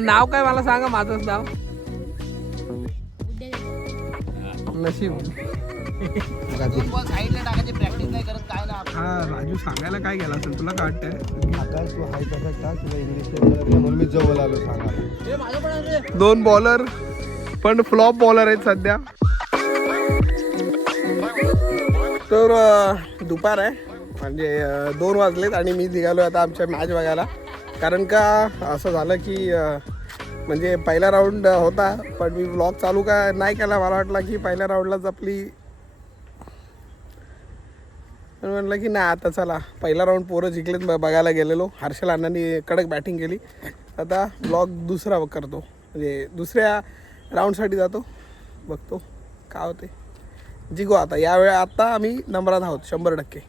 नाव काय मला सांगा, माझंच नाव नशीब. हा राजू सांगायला काय गेला असेल, तुला काय वाटतंय? आता तू हाय कसा टाक तुला इंग्लिश म्हणून मी जवळ आलो सांगायला. 2 बॉलर पण फ्लॉप बॉलर आहेत सध्या. तर दुपार आहे, म्हणजे 2 वाजलेत आणि मी निघालो आता आमच्या मॅच बघायला. कारण का असं झालं की म्हणजे पहिला राऊंड होता, पण मी व्लॉग चालू का नाही केला. मला वाटलं की पहिल्या राऊंडलाच आपली, म्हटलं की नाही आता चला पहिला राऊंड पोरं जिंकलेत बघायला गेलेलो. हर्षल अण्णांनी कडक बॅटिंग केली. आता व्लॉग दुसरा करतो, म्हणजे दुसऱ्या राऊंडसाठी जातो, बघतो काय होते. जिंकू आता यावेळी. आता आम्ही नंबरात आहोत 100%.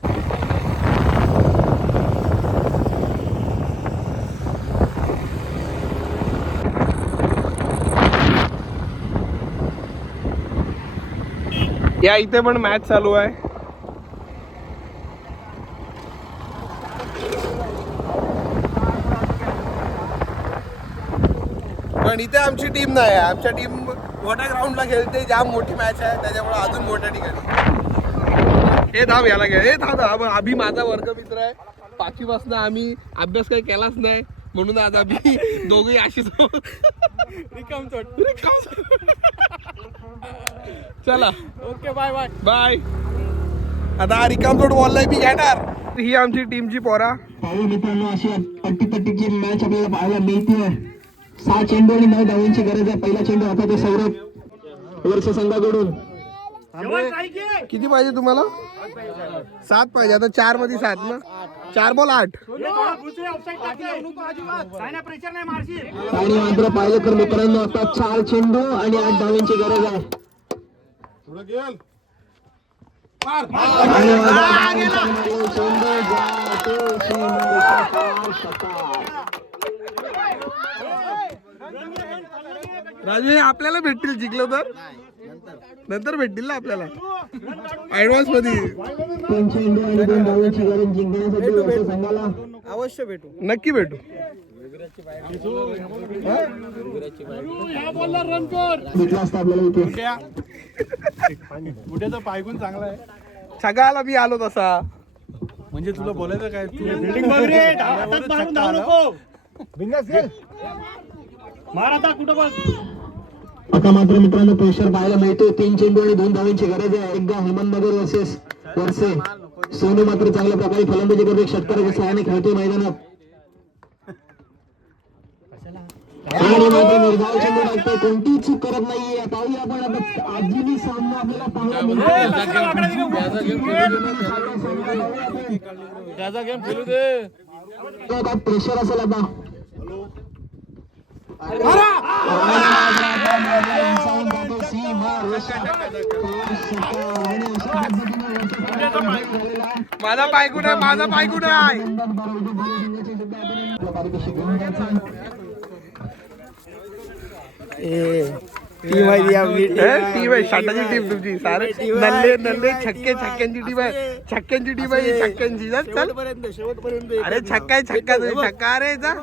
या इथे पण मॅच चालू आहे. पण इथे आमची टीम नाही आहे. आमच्या टीम मोठ्या ग्राउंडला खेळते, जाम मोठी मॅच आहे, त्याच्यामुळे अजून मोठ्या ठिकाणी. हे धाव याला घ्या, हे धाव. अभि माझा वर्गमित्र आहे, 5वी पासून आम्ही अभ्यास काही केलाच नाही, म्हणून आज आम्ही दोघेही अशीच रिकाम. चला ओके, बाय बाय बाय. आता रिकामचोट बॉलला मी घेणार. ही आमची टीमची पोरा. मित्रांनो, अशी पट्टीची मॅच आपल्याला पाहायला मिळते. 6 चेंडू आणि 9 धावांची गरज आहे. पहिला चेंडू हातात आहे सौरभ वर्ष संघाकडून. किती पाहिजे तुम्हाला? 7 पाहिजे. आता 4 मध्ये 7 ना, 4 बॉल 8. आणि मात्र पाहिलं तर मित्रांनो आता 4 चेंडू आणि 8 धावांची गरज आहे. राजू हे आपल्याला भेटतील जिंकलो तर, नंतर भेटतील ना आपल्याला ऍडव्हान्स मध्ये. अवश्य भेटू, नक्की भेटू. कुठे तर पायगुण चांगला आहे. सगळ्याला मी आलो तसा. म्हणजे तुला बोलायचं काय, तू बिल्डिंग बघ रे, हातात मारून धावू नको. बिंदास खेळ. मार आता कुठं बघ. आता मात्र मित्रांनो प्रेशर पाहायला मिळतो. 3 चेंडू आणि 2 धावांची गरज आहे. एकदा हेमंतनगर वर्सेस वर्षे. सोनू मात्र चांगल्या प्रकारे फलंदाजी करतो, षटकाराच्या सहाय्याने खेळतोय मैदानात. आणि मात्र निर्धाव चेंडू टाकतोय, कोणतीही चूक करत नाहीये. पाहूया आपण आता अजूनही सामना आपल्याला पाहायला मिळतो. त्याचा गेम खेळू दे. प्रेशर असेल आता. माझा पायगुण आहे, माझा पायगुण आहे. टीम आहे शाटाची टीम तुमची. सारे नल्ले नल्ले छक्क्यांची टीम आहे. छक्क्यांची टीम आहे, छक्क्यांची. चल अरे छक्का छक्का छक्का. अरे जा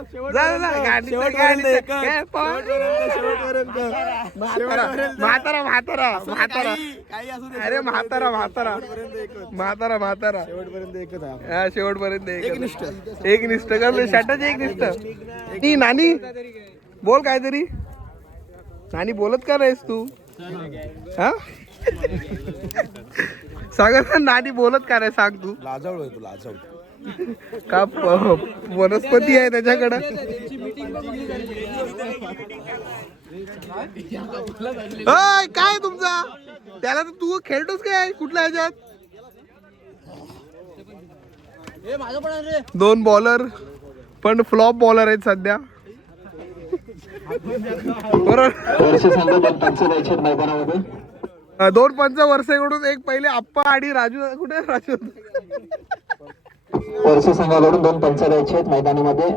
म्हातारा म्हातारा म्हातारा. अरे म्हातारा म्हातारा म्हातारा म्हातारा. हा शेवटपर्यंत एक निष्ठ कर. शाटाची एक निष्ठ. ती नानी बोल काहीतरी. नानी बोलत का नाहीस तू? हा सांग ना, नानी बोलत का नाही सांग तू. लाजाळू आहे तू, लाजाळू. का वनस्पती आहे त्याच्याकडं. काय तुमचा त्याला तर तू खेळतोस काय कुठल्या ह्याच्यात. 2 बॉलर पण फ्लॉप बॉलर आहेत सध्या. बरोबर. 2 पंच वर्षाकडून एक पहिले आप्पा आणि राजू. कुठे राजू? वर्षे संघाकडून 2 पंच द्यायचे आहेत मैदानामध्ये.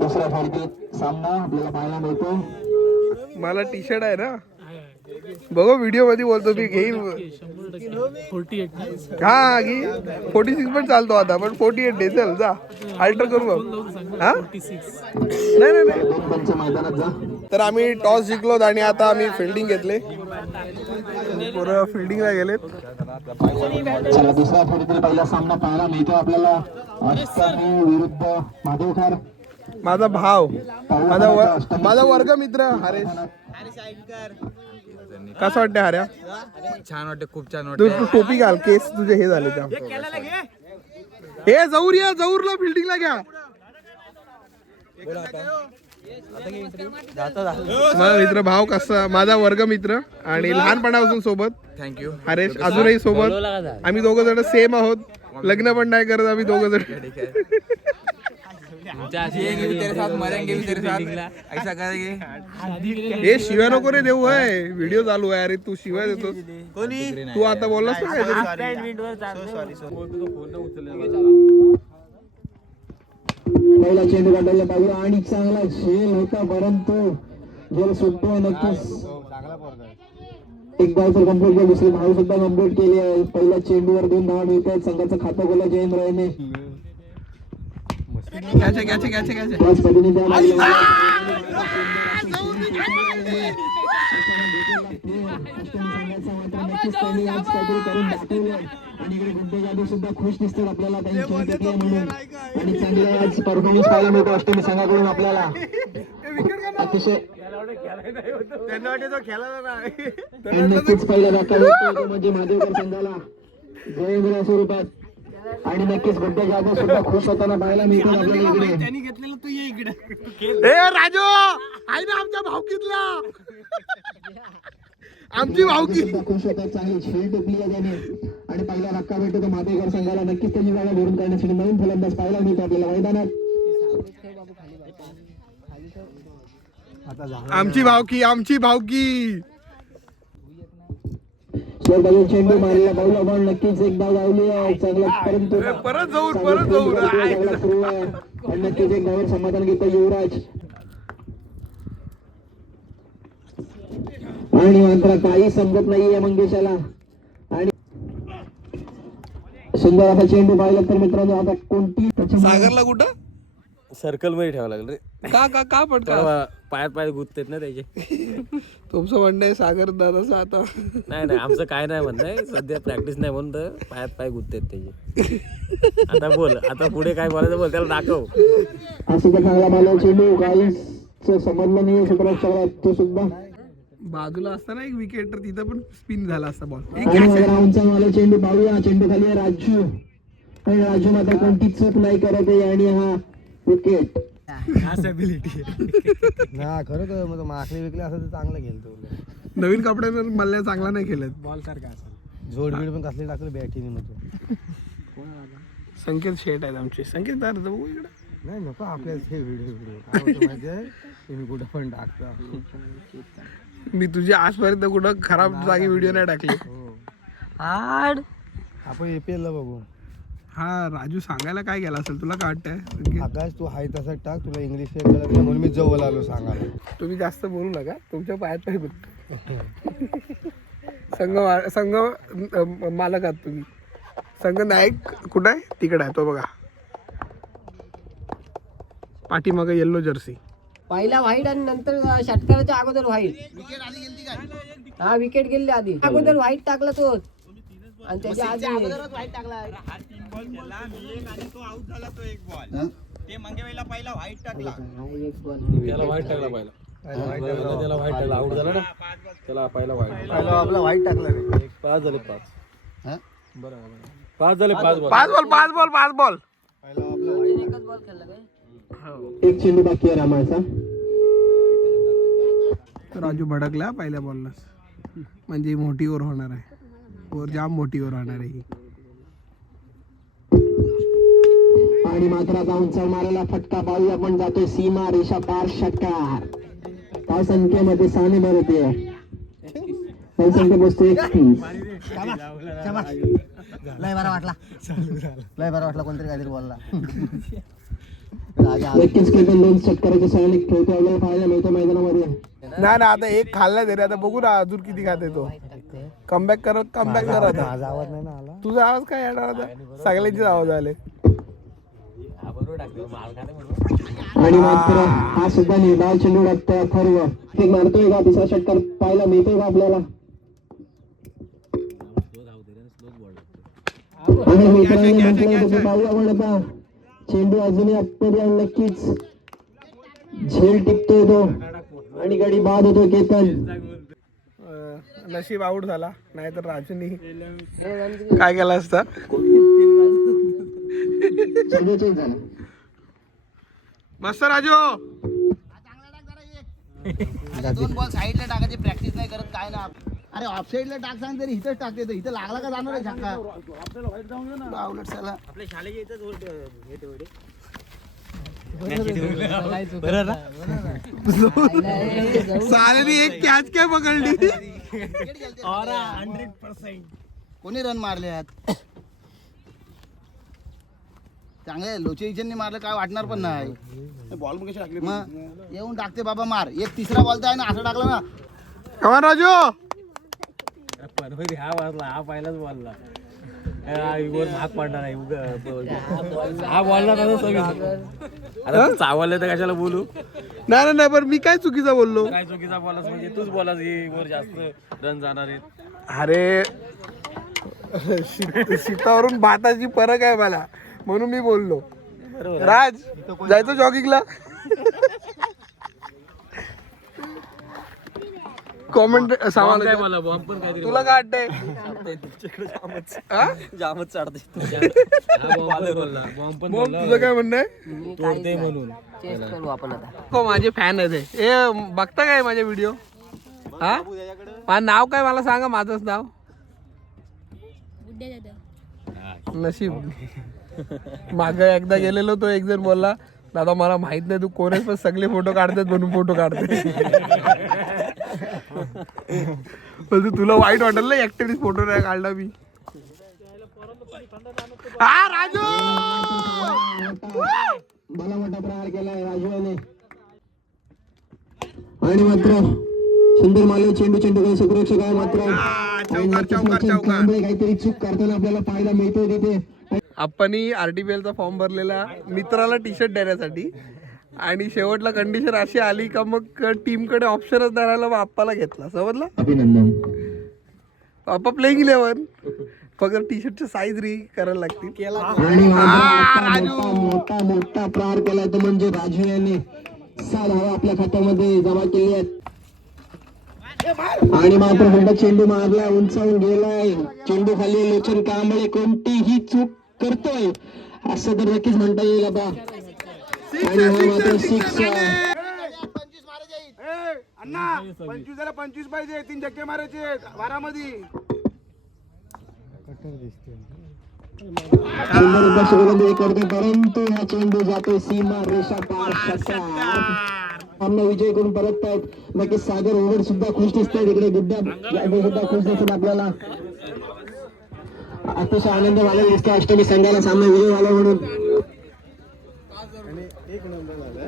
दुसऱ्या फडकीत सामना आपल्याला पाहायला मिळतो. मला टी शर्ट आहे ना, बघू व्हिडिओ मध्ये बोलतो मी घेईन. हा घे 46 पण चालतो आता, पण 48 दे चल जा अल्टर करू मग. हा नाही नाही नाही. पंच मैदानात जा. तर आम्ही टॉस जिंकलो आणि आता आम्ही फिल्डिंग घेतले. पोरं फिल्डिंगला गेलेत. चला दुसऱ्या फेरीतील पहिला सामना पाहायला मिळतो आपल्याला. अष्टमी विरुद्ध माधवखार. माझा भाव, माझा वर्ग मित्र हरेश. कसं वाटतं हऱ्या? छान वाटते, खूप छान तू वाटते. टोपी घाल, केस तुझे हे झाले त्या. हे जऊरला फिल्डिंगला घ्या. माझा मित्र भाव कसा, माझा वर्ग मित्र आणि लहानपणापासून सोबत. थँक्यू. हरेश अजूनही सोबत. आम्ही दोघं जण सेम आहोत. लग्न पण नाही करत आम्ही दोघं जण. जिएंगे भी तेरे साथ, मरेंगे भी तेरे साथ, ऐसा करेंगे. हे शिव्या नको रे देऊ आहे, व्हिडिओ चालू आहे. अरे तू शिव्या देतो. तू आता बोललास ना काहीतरी. पहिला चेंडू काढायला पाहिजे आणि चांगला झेल होता, परंतु झेल सुटतोय नक्कीच. एक धाव तर कम्प्लीट केली, दुसरी धाव सुद्धा कम्प्लीट केली आहे. पहिल्या चेंडूवर 2 धावा मिळतात. संघाचं खातं खोला जयेंद्र रायने. त्याच पद्धतीने त्या आणि इकडे गुड्डे जाधव सुद्धा खुश दिसतात आपल्याला म्हणून. आणि चांगला आज परफॉर्मन्स पाहायला मिळतो अष्टमी संघाकडून आपल्याला. अतिशय नक्कीच पहिला धक्का भेटतो म्हणजे माधवकर संघाला जयेंद्र स्वरूपात. आणि नक्कीच गुड्डे जाधव सुद्धा खुश होताना पाहायला मिळतात आपल्याला इकडे. ए राजू आहे ना आमच्या भावकीतला, आमची भावकी खुश होतात. चांगली झेल टिपली आहे त्याने आणि पहिला धक्का भेटतो माधवकर संघाला. नक्कीच त्याची जागा भरून काढण्यासाठी नवीन फलंदाज पाहायला मिळतो आपल्याला मैदानात. आमची भावकी, आमची भावकी. चेंडू मारलेला बाजूला बॉल नक्कीच एक धाव लावली आहे चांगला, परंतु परत जाऊ सुरू आहे. आणि नक्कीच एक धावर समाधान घेतो युवराज. आणि मात्र काही समजत नाहीये मंगेशाला. आणि सुंदर असा चेंडू पाहिला तर मित्रांनो आता कोणती सागरला कुठं सर्कल मध्ये ठेवावं लागलं रे. का पडका पायात गुंततेत ना त्याचे. तुमचं म्हणणं आहे सागर दादाचं आता? नाही आमचं काय नाही म्हणणं आहे, सध्या प्रॅक्टिस नाही म्हणून तर पाय गुंततेत त्याचे. आता बोल, आता पुढे काय बोलायचं बोल, त्याला दाखव. असं तर चांगला मानव चेंडू काहीच समजलं नाही सूत्ररक्षकाला. तो सुद्धा बाजूला असताना एक विकेट, तर तिथं पण स्पिन झाला असता बॉल. राऊंडचा मानव चेंडू पाहूया. चेंडू खाली आहे राजू आणि राजू मात्र कोणतीच चूक नाही करत आहे आणि हा विकेट. खरं मग माकले विकले असं तर चांगलं खेळतो. नवीन कपड्यावर मल्ल्या चांगला नाही खेळत. बॉल सारखा जोड बीड पण कसले टाकले बॅटिंग मध्ये. संकेत शेट आहेत आमचे. संकेत दादा बघू इकडे. नाही नको आपल्याला हे व्हिडिओ माहिती आहे, तुम्ही कुठं पण टाकता. मी तुझी आजपर्यंत कुठं खराब जागी व्हिडिओ नाही टाकले. आपण EPL ला बघू. हा राजू सांगायला काय गेला असेल, तुला काय वाटतंय? आकाश तू हाय तसं टाक, तुला इंग्लिश म्हणून मी जवळ आलो सांगायला. तुम्ही जास्त बोलू नका, तुमच्या पायात पाय संघ मालक आहात तुम्ही. संघ नायक कुठं आहे? तिकडे आहे तो बघा, पाठीमागं येल्लो जर्सी. पहिला व्हाईट आणि नंतर षटकाराच्या अगोदर व्हाईट. हा विकेट गेले आधी, अगोदर व्हाईट टाकला तो आणि त्याच्या आधी व्हाईट टाकला. त्याला वाईट टाकला पहिला. त्याला वाईट टाकला, आउट झाला ना त्याला पहिला वाईट. आपला वाईट टाकला रे. 5 झाले 5. बरोबर 5 झाले 5 बॉल. 5 बॉल. एकच बॉल खेळला काय? एक चेंडू बाकी आहे रामाचा. राजू भडकला पहिल्या बॉलला, म्हणजे मोठी ओव्हर होणार आहे. ओव्हर जाम मोठी ओव्हर होणार आहे ही. आणि मात्र आता उंचावर मारायला फटका पाहूया, पण जातोय सीमा रेषा पार. षटकार काय संख्येमध्ये साने भरते. संख्या बसतो 31. लय बरा वाटला कोणतरी काहीतरी बोलला. नक्कीच केतन 2 षटकाराच्या सहाय्याने खेळतो आपल्याला पाहायला मिळतं मैदानामध्ये. नाही ना आता एक खाल्ला तरी आता बघू ना अजून किती खाते तो. कमबॅक करत माझा आवाज नाही ना आला. तुझा आवाज काय येणार आता सगळ्यांचेच आवाज आले. आणि मात्र हा सुद्धा निर्धाव चेंडू टाकतोय अथर्व. एक मारतोय का तिसरा षटकार पाहायला मिळतोय का आपल्याला. आणि मित्रांनी म्हटलं तसं पाहूया आपण आता चेंडू अजूनही आतपर्यंत नक्कीच झेल टिकतोय तो आणि गडी बाद होतो केतन. नशीब आऊट झाला नाहीतर राजूनी काय केलं असतं. चेंडू चेंज झाला. मस्त राजू. 2 बॉल साईडला टाकायची प्रॅक्टिस नाही करत काय ना. अरे ऑफ साईडला टाक सांग तरी इथंच टाकते तर इथं लागला का जाणार आहे झक्का. आउटलेट साला आपल्या शाळेच्या इथं साल्याने एक कॅच काय पकडली. 100% कोणी रन मारल्यात चांगले. लोचेईचननी मारलं काय वाटणार पण नाही. बॉल मग येऊन टाकते बाबा मार. एक तिसरा बॉल तर आहे ना असं टाकलं ना. कमान राजू. हा वाजला हा पहिलाच बॉलला भाग पडणार आहे. हा बॉलला आता तू चावलं तर कशाला बोलू. नाही नाही पण मी काय चुकीचा बोललो. काय चुकीचा बॉलच म्हणजे तूच बॉलच वर जास्त रन जाणार आहेत. अरे शीतावरून भाताची फरक आहे मला म्हणून मी बोललो. राज जायचं जॉगिंगला. कॉमेंट सामान काय मला बॉम्ब पण काय तुला काय वाटतंय. जामच चाडते. बॉम्ब पण मग तुझं काय म्हणणं आहे. तोडते म्हणून चेस करू आपण आता. हो माझे फॅन आहेत हे. बघता काय माझे व्हिडिओ. हा माझं नाव काय मला सांगा. माझंच नाव नशीब. माग एकदा गेलेलो तो एक जण बोलला दादा मला माहित नाही तू कोण आहेस पण सगळे फोटो काढतात म्हणून फोटो काढते. तुला वाईट वाटेल ना एकटेच फोटो नाही काढला मी. हा राजू मला मोठा प्रहार केलाय राजूने. आणि मात्र सुंदर माले चेंडू काही सुरक्षक आहे मात्र काहीतरी चूक करताना आपल्याला पाहायला मिळतोय तिथे. आपण RTPL चा फॉर्म भरलेला मित्राला टी शर्ट देण्यासाठी आणि शेवटला कंडिशन अशी आली का मग टीम कडे ऑप्शनच धरायला मग आप्पाला घेतला. समजला. अभिनंदन. आप्पा प्लेइंग 11 फक्त टी शर्टची साईज री करायला लागतील. आणि मोठा मोठा प्रहार केलाय तो म्हणजे राजू यांनी 6 धावा आपल्या खात्यामध्ये जमा केली आहेत. आणि मात्र मोठा चेंडू मारला उंचावून गेलाय. चेंडू खाली लोचन कांबळे कोणतीही चूक करतोय असं तर नक्कीच म्हणता येईल आता. आणि हा मात्र 6 अण्णा 25 झाला 25 पाहिजे 3 झटके मारायचे 12 मध्ये. करतो परंतु हा चेंडू जातोय सीमा रेषा पार. सामना विजय करून परत आहेत. नक्कीच सागर ओव्हर सुद्धा खुश दिसतात. इकडे गुड्डा सुद्धा खुश दिसतात आपल्याला. अतिशय आनंद झाला दिसतो अष्टमी संघाला सामना विजय झाला म्हणून.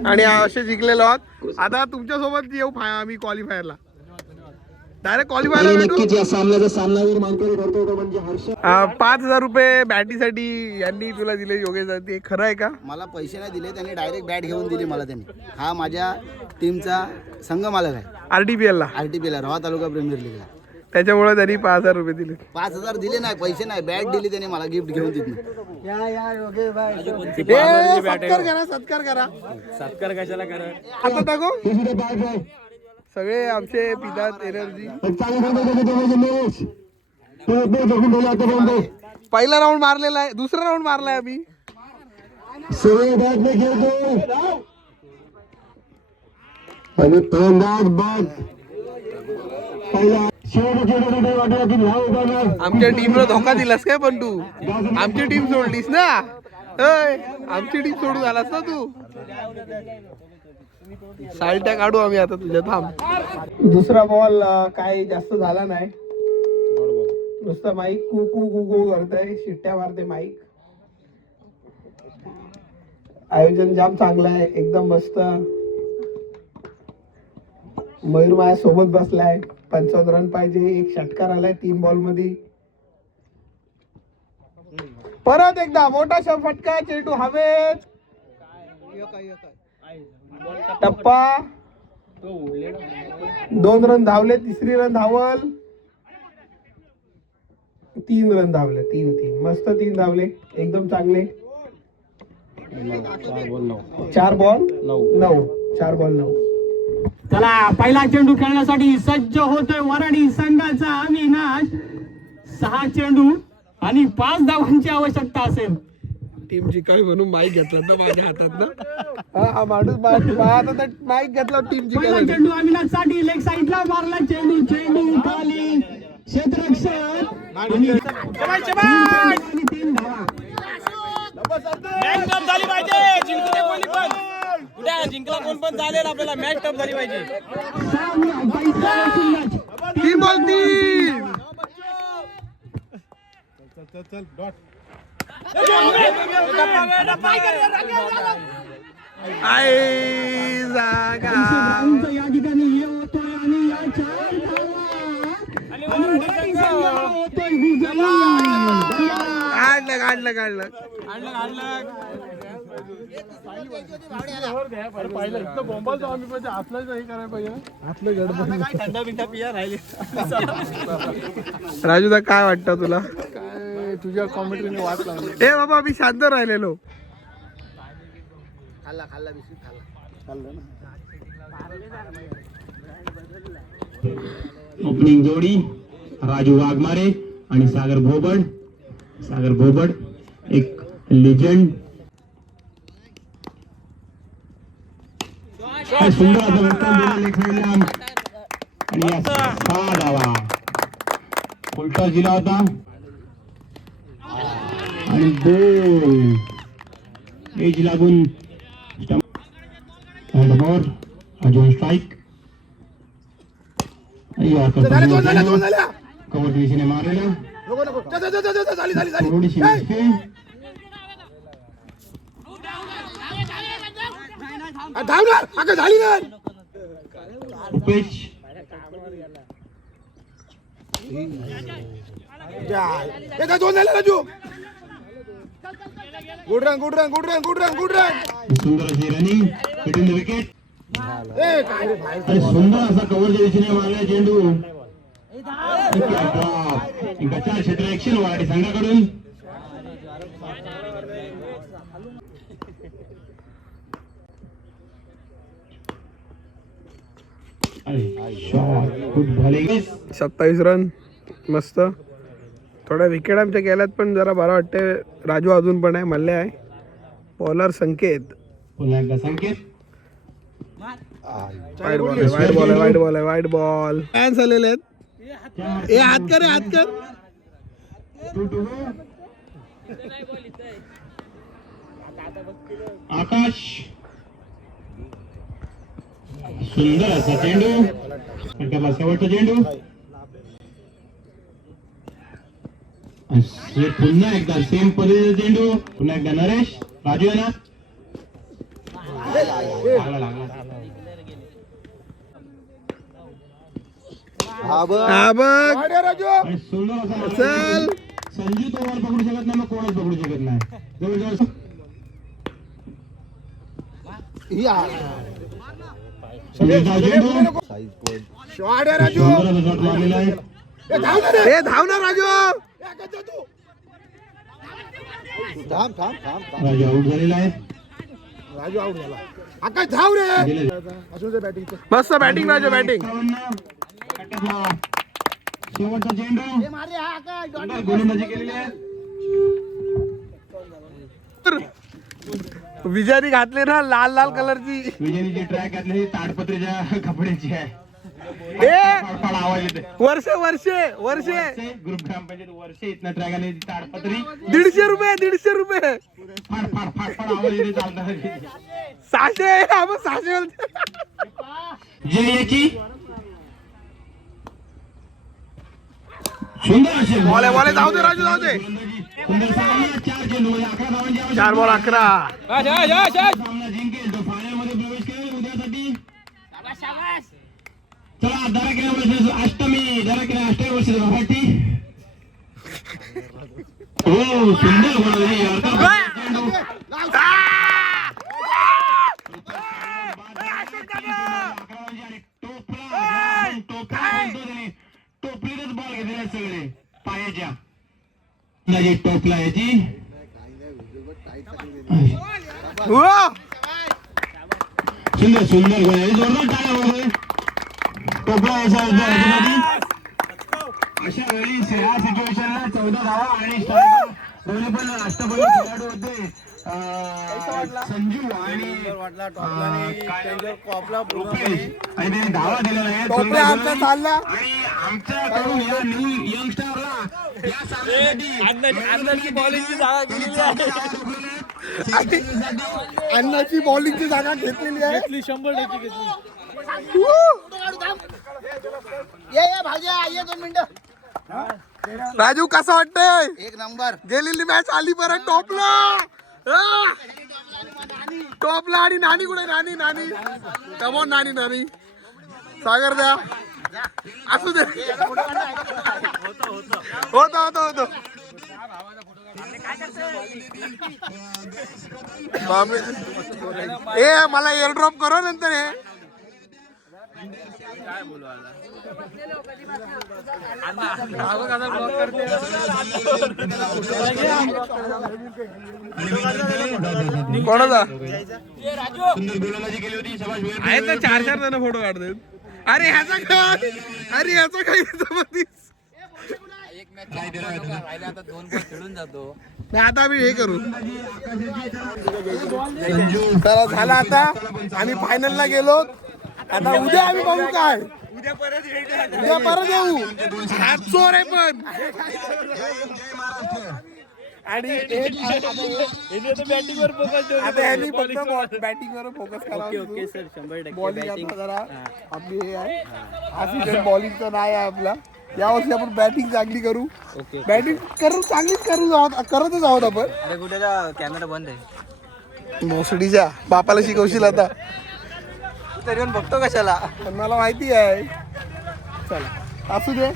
आणि असे जिंकलेलो आहोत. आता तुमच्या सोबत येऊ आम्ही क्वालिफायरला डायरेक्ट क्वालिफायरला भेटू. नक्कीच या सामन्याचा सामनावीर मानकरी ठरतो तो म्हणजे हर्ष. 5,000 रुपये बॅटीसाठी यांनी तुला दिले योगेश. ते खरं आहे का. मला पैसे नाही दिले त्यांनी डायरेक्ट बॅट घेऊन दिली मला त्यांनी. हा माझ्या टीमचा संघ मालक आहे RTPL ला RTPL रवा तालुका प्रीमियर लीगला. त्याच्यामुळे त्यांनी 5,000 रुपये दिले. 5,000 दिले नाही पैसे नाही बॅट दिली त्यांनी मला गिफ्ट घेऊन तिथून. सत्कार करा सत्कार करा. सत्कार कशाला करा. आता टाको सगळे आमचे पितात एनर्जी. पहिला राऊंड मारलेला आहे. दुसरा राऊंड मारलाय आम्ही. आणि तोंडात बघ पहिला आमच्या टीमला धोका दिलास काय पण तू. आमची टीम सोडलीस ना. आमची टीम सोडून आलास ना तू. साईडट्या काढू आम्ही आता तुझ्या. थांब. दुसरा बॉल काय जास्त झाला नाही. नुसतं माईक कू कू कू कू करतय शिट्ट्या मारते माईक. आयोजन जाम चांगलं आहे, एकदम मस्त. मयूर माझ्या सोबत बसलाय. 55 रन पाहिजे. एक षटकार आलाय 3 बॉल मध्ये. परत एकदा मोठा फटका, चेंडू हवेत, टप्पा. 2 रन धावले. 3री रन धावल. 3 रन धावले. 3 मस्त 3 धावले, एकदम चांगले. 4 बॉल 9. चला पहिला चेंडू खेळण्यासाठी सज्ज होतोय वराडी संघाचा अविनाश. 6 चेंडू आणि 5 धावांची आवश्यकता असेल. टीम जिंकावी म्हणून माईक घेतला तर माझ्या हातात ना. हा माणूस माझ्या हातात माईक घेतला टीम पहिला जिंकावी. चेंडू अविनाश साठी लेग साईडला मारला. चेंडू खाली क्षेत्ररक्षण आणि 3 धावा. मॅच टप झाली पाहिजे. जिंकले कोणी पण कुठे जिंकला कोण पण चालेल, आपल्याला मॅच टप झाली पाहिजे. 3 बॉल 3. आई जागा या ठिकाणी हे होतोय आणि या 4 धावा आणि वराडी संघाला होतोय विजयी. काढलं. राजूदा काय वाटतं तुला? काय तुझ्या कॉमेंट्रीने वाट लागली. ए बाबा मी शांत राहिलेलो. ओपनिंग जोडी राजू वाघमारे आणि सागर भोबड एक लेजंड. काय सुंदर असं वर्तन दिलं लेखनाला आणि या 6 धावा फुलटॉस दिला होता आणि 2 एज लागून अजून स्ट्राईक. कवर दिशेने मारलेला थोडीशी रुपेश गुड रन. सुंदर अशी रनिंग बिटवीन द विकेट. सुंदर असा कव्हरच्या दिशेने मारला चेंडू. गचाळ क्षेत्र ऍक्शन वराडी संघाकडून. Good bowling. 27 रन मस्त. थोड्या विकेट आमच्या गेल्यात पण जरा बरं वाटते. राजू अजून पण आहे, मल्ले आहे. बॉलर संकेत. पुन्हा एकदा संकेत. वाईट बॉल फॅन्स आलेले आहेत. ए हात कर. 2-2. आकाश सुंदर असा चेंडू. शेवटचा चेंडू. पुन्हा एकदा सेम पद्धतीचा चेंडू. पुन्हा एकदा नरेश. राजू आहे ना. आणि सुंदर असा चल. संजू तो बॉल पकडू शकत नाही, मग कोणच पकडू शकत नाही. जवळजवळ धाव ना राजू. राजू आउट झालेला आहे. मस्त बॅटिंग राजू, बॅटिंग. शेवटचा चेंडू गोलंदाजी केलेली आहे. विजयाने घातले ना लाल कलरची. विजयनी जी ट्रॅक घातली ताडपत्रीच्या कपड्याची आहे. आवाज येते. वर्षे ग्रुप ग्रामपंचायत वर्षे इथनं ट्रॅक आणि ताडपत्री 150 रुपये. फाड आवाज येते चालताना. 600 जयची सुंदर असे बॉल जाऊ दे राजू, जाऊ दे. सुंदर सामना 4 चेंडूमध्ये 11 धावांची आवश्यकता. 4 बॉल 11. सामना जिंकेल तो फायनल मध्ये प्रवेश करेल उद्यासाठी. चला दराकिला वर्सेस अष्टमी, दराकिला अष्टमी वर्सेस मराठी. हो सुंदर गोलंदाजी चेंडू. टोपलीतच बॉल घेतलेले सगळे पायाच्या टोपला याची. सुंदर सुंदर गोलंदाजी जोरदार टाळ्या वाजवा. टोपला याच्या अशा वेळी या सिच्युएशनला 14 धावा आणि स्ट्रायकर दोन्ही पण अष्टपैलू खेळाडू होते. संजू आणि आणि त्यांनी धावा दिलेला आहे. टोपल्या आमचा चालला. आणि आमच्याकडून या न्यू यंगस्टरला या सामन्यासाठी अन्नाची बॉलिंगची जागा गेलेली आहे. अन्नाची बॉलिंगची जागा घेतलेली आहे. 100% घेतली. ये भाज्या ये 2 मिनिटं. राजू कसं वाटतंय? एक नंबर. गेलेली मॅच आली परत टॉपला. टॉपला आणि नानी कुठे? नानी नानी कमॉन नानी नानी सागर द्या. असू दे. होतो होतो होतो. ए मला एअर ड्रॉप करो नंतर हे. कोणाचा सुंदर गोलंदाजी केली होती. आहे तर 4-4 जण फोटो काढतात. अरे ह्याचा काय? अरे ह्याचा काय राहिले आता 2 बॉल खेळून जातो. नाही आता आम्ही हे करू. चला झाला आता. आम्ही फायनलला गेलो. आता उद्या आम्ही बघू काय. उद्या परत येऊ. हात चोर आहे पण. आणि बॅटिंगवर फोकस आता ह्यांनी फक्त बॅटिंगवर फोकस करावा. ओके सर 100% बॉलिंग आता जरा आपली हे आहे. हा सीझन बॉलिंगचा नाही आहे आपला. यावर्षी आपण बॅटिंग चांगली करू. बॅटिंग चांगलीच करतच आहोत आपण. अरे कुठे कॅमेरा बंद आहे. मोसडीच्या बापाला शिकवशील आता. तरी पण बघतो कशाला. पण मला माहिती आहे. चला असू दे.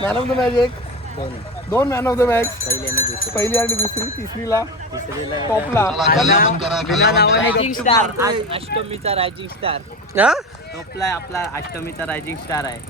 मॅन ऑफ द मॅच एक. 2 मॅन ऑफ द मॅच. पहिली आणि दुसरी. तिसरीला टॉपला. Rising star. अष्टमीचा रायझिंग स्टार. हा टॉपला आपला अष्टमीचा रायझिंग स्टार आहे.